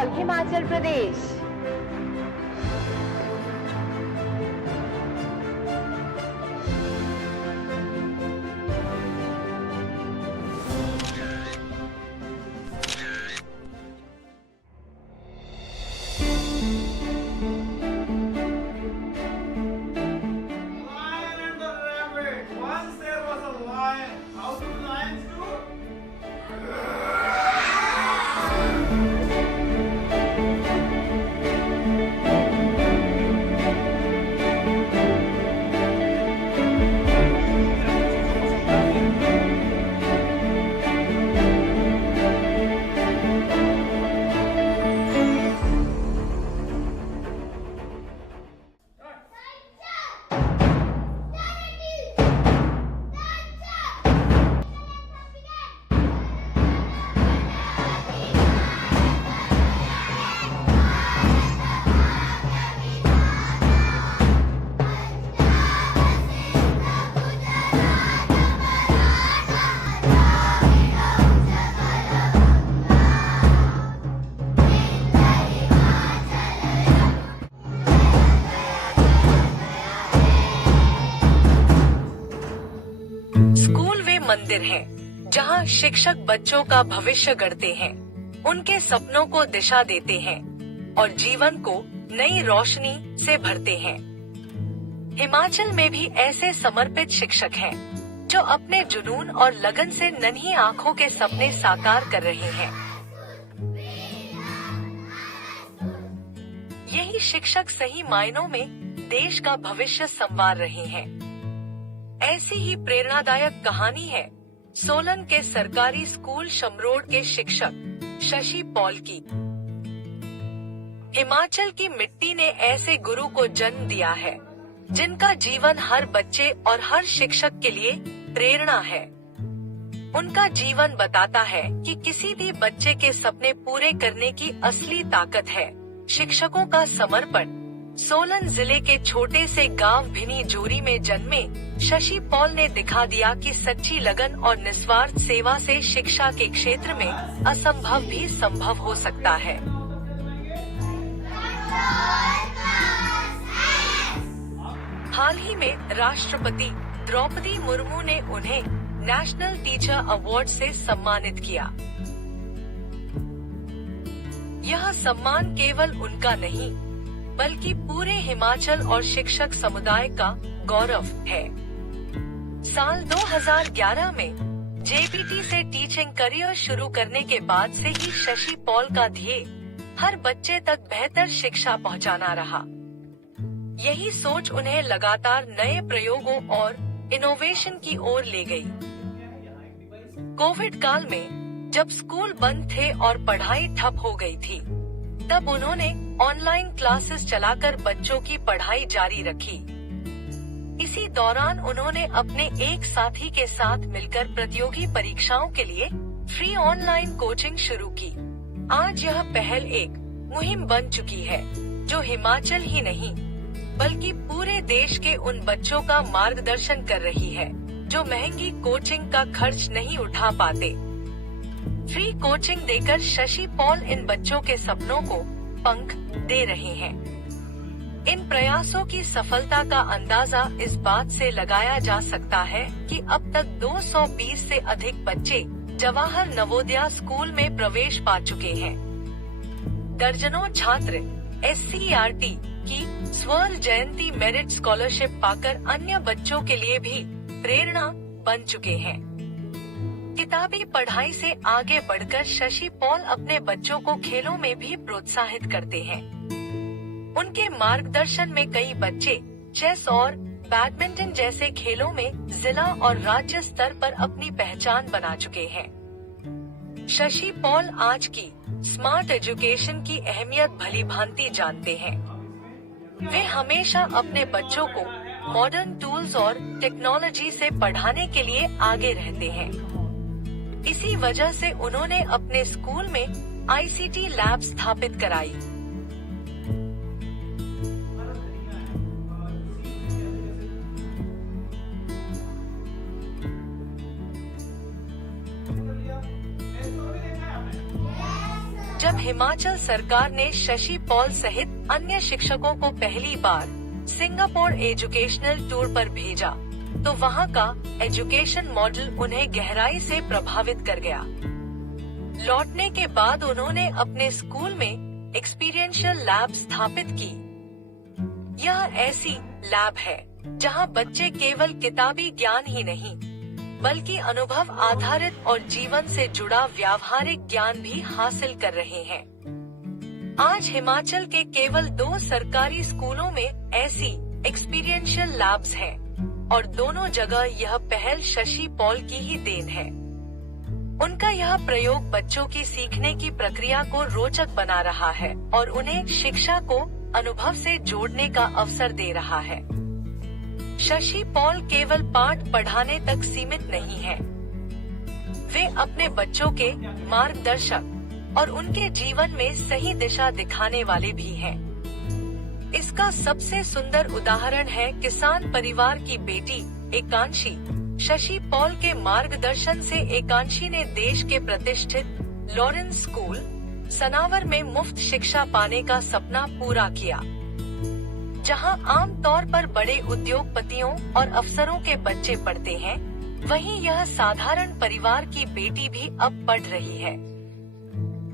Paul, Himachal Pradesh. Lion and the rabbit. Once there was a lion. How do lions do? School वे मंदिर हैं, जहां शिक्षक बच्चों का भविष्य गढ़ते हैं, उनके सपनों को दिशा देते हैं और जीवन को नई रोशनी से भरते हैं। हिमाचल में भी ऐसे समर्पित शिक्षक हैं, जो अपने जुनून और लगन से नन्ही आंखों के सपने साकार कर रहे हैं। यही शिक्षक सही मायनों में देश का भविष्य संवार रहे हैं। ऐसी ही प्रेरणादायक कहानी है सोलन के सरकारी स्कूल शमरोड के शिक्षक शशि पॉल की। हिमाचल की मिट्टी ने ऐसे गुरु को जन्म दिया है, जिनका जीवन हर बच्चे और हर शिक्षक के लिए प्रेरणा है। उनका जीवन बताता है कि किसी भी बच्चे के सपने पूरे करने की असली ताकत है शिक्षकों का समर्पण। सोलन जिले के छोटे से गांव भिनी जोरी में जन्मे शशि पॉल ने दिखा दिया कि सच्ची लगन और निस्वार्थ सेवा से शिक्षा के क्षेत्र में असंभव भी संभव हो सकता है। हाल ही में राष्ट्रपति द्रौपदी मुर्मू ने उन्हें नेशनल टीचर अवार्ड से सम्मानित किया। यह सम्मान केवल उनका नहीं, बल्कि पूरे हिमाचल और शिक्षक समुदाय का गौरव है। साल 2011 में जेपीटी से टीचिंग करियर शुरू करने के बाद से ही शशि पॉल का ध्येय हर बच्चे तक बेहतर शिक्षा पहुंचाना रहा। यही सोच उन्हें लगातार नए प्रयोगों और इनोवेशन की ओर ले गई। कोविड काल में जब स्कूल बंद थे और पढ़ाई ठप हो गई थी, तब उन्होंने ऑनलाइन क्लासेस चलाकर बच्चों की पढ़ाई जारी रखी। इसी दौरान उन्होंने अपने एक साथी के साथ मिलकर प्रतियोगी परीक्षाओं के लिए फ्री ऑनलाइन कोचिंग शुरू की। आज यह पहल एक मुहिम बन चुकी है, जो हिमाचल ही नहीं, बल्कि पूरे देश के उन बच्चों का मार्गदर्शन कर रही है, जो महंगी कोचिंग का खर्च नहीं उठा पाते। फ्री कोचिंग देकर शशि पॉल इन बच्चों के सपनों को पंख दे रहे हैं। इन प्रयासों की सफलता का अंदाजा इस बात से लगाया जा सकता है कि अब तक 220 से अधिक बच्चे जवाहर नवोदया स्कूल में प्रवेश पा चुके हैं। दर्जनों छात्र SCERT की स्वर्ण जयंती मेरिट स्कॉलरशिप पाकर अन्य बच्चों के लिए भी प्रेरणा बन चुके हैं। किताबी पढ़ाई से आगे बढ़कर शशि पॉल अपने बच्चों को खेलों में भी प्रोत्साहित करते हैं। उनके मार्गदर्शन में कई बच्चे चेस और बैडमिंटन जैसे खेलों में जिला और राज्य स्तर पर अपनी पहचान बना चुके हैं। शशि पॉल आज की स्मार्ट एजुकेशन की अहमियत भलीभांति जानते हैं। वे हमेशा अपने बच्चों को मॉडर्न टूल्स और टेक्नोलॉजी से पढ़ाने के लिए आगे रहते हैं। इसी वजह से उन्होंने अपने स्कूल में ICT लैब स्थापित कराई। जब हिमाचल सरकार ने शशि पॉल सहित अन्य शिक्षकों को पहली बार सिंगापुर एजुकेशनल टूर पर भेजा, तो वहाँ का एजुकेशन मॉडल उन्हें गहराई से प्रभावित कर गया। लौटने के बाद उन्होंने अपने स्कूल में एक्सपीरियंशियल लैब स्थापित की। यह ऐसी लैब है जहां बच्चे केवल किताबी ज्ञान ही नहीं, बल्कि अनुभव आधारित और जीवन से जुड़ा व्यावहारिक ज्ञान भी हासिल कर रहे हैं। आज हिमाचल के केवल 2 सरकारी स्कूलों में ऐसी एक्सपीरियंशियल लैब्स हैं, और दोनों जगह यह पहल शशि पॉल की ही देन है। उनका यह प्रयोग बच्चों की सीखने की प्रक्रिया को रोचक बना रहा है और उन्हें शिक्षा को अनुभव से जोड़ने का अवसर दे रहा है। शशि पॉल केवल पाठ पढ़ाने तक सीमित नहीं है, वे अपने बच्चों के मार्गदर्शक और उनके जीवन में सही दिशा दिखाने वाले भी हैं। इसका सबसे सुंदर उदाहरण है किसान परिवार की बेटी एकांशी। शशि पॉल के मार्गदर्शन से एकांशी ने देश के प्रतिष्ठित लॉरेंस स्कूल, सनावर में मुफ्त शिक्षा पाने का सपना पूरा किया। जहां आम तौर पर बड़े उद्योगपतियों और अफसरों के बच्चे पढ़ते हैं, वहीं यह साधारण परिवार की बेटी भी अब पढ़ रही है।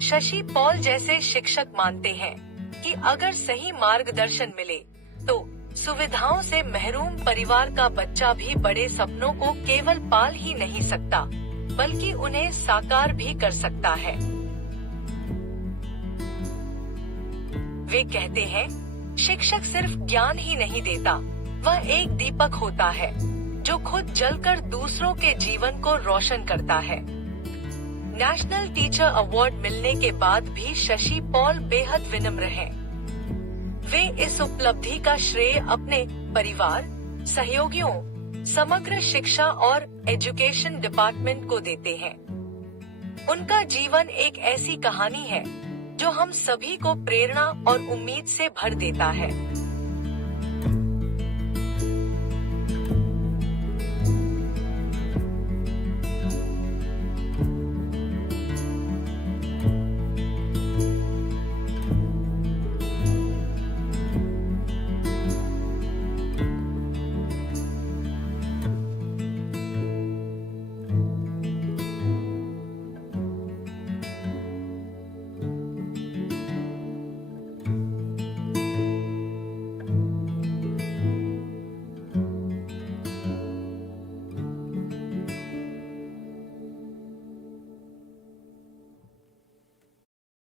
शशि पॉल जैसे शिक्षक मानते हैं कि अगर सही मार्गदर्शन मिले तो सुविधाओं से महरूम परिवार का बच्चा भी बड़े सपनों को केवल पाल ही नहीं सकता, बल्कि उन्हें साकार भी कर सकता है। वे कहते हैं, शिक्षक सिर्फ ज्ञान ही नहीं देता, वह एक दीपक होता है जो खुद जलकर दूसरों के जीवन को रोशन करता है। नेशनल टीचर अवार्ड मिलने के बाद भी शशि पॉल बेहद विनम्र हैं। वे इस उपलब्धि का श्रेय अपने परिवार, सहयोगियों, समग्र शिक्षा और एजुकेशन डिपार्टमेंट को देते हैं। उनका जीवन एक ऐसी कहानी है जो हम सभी को प्रेरणा और उम्मीद से भर देता है।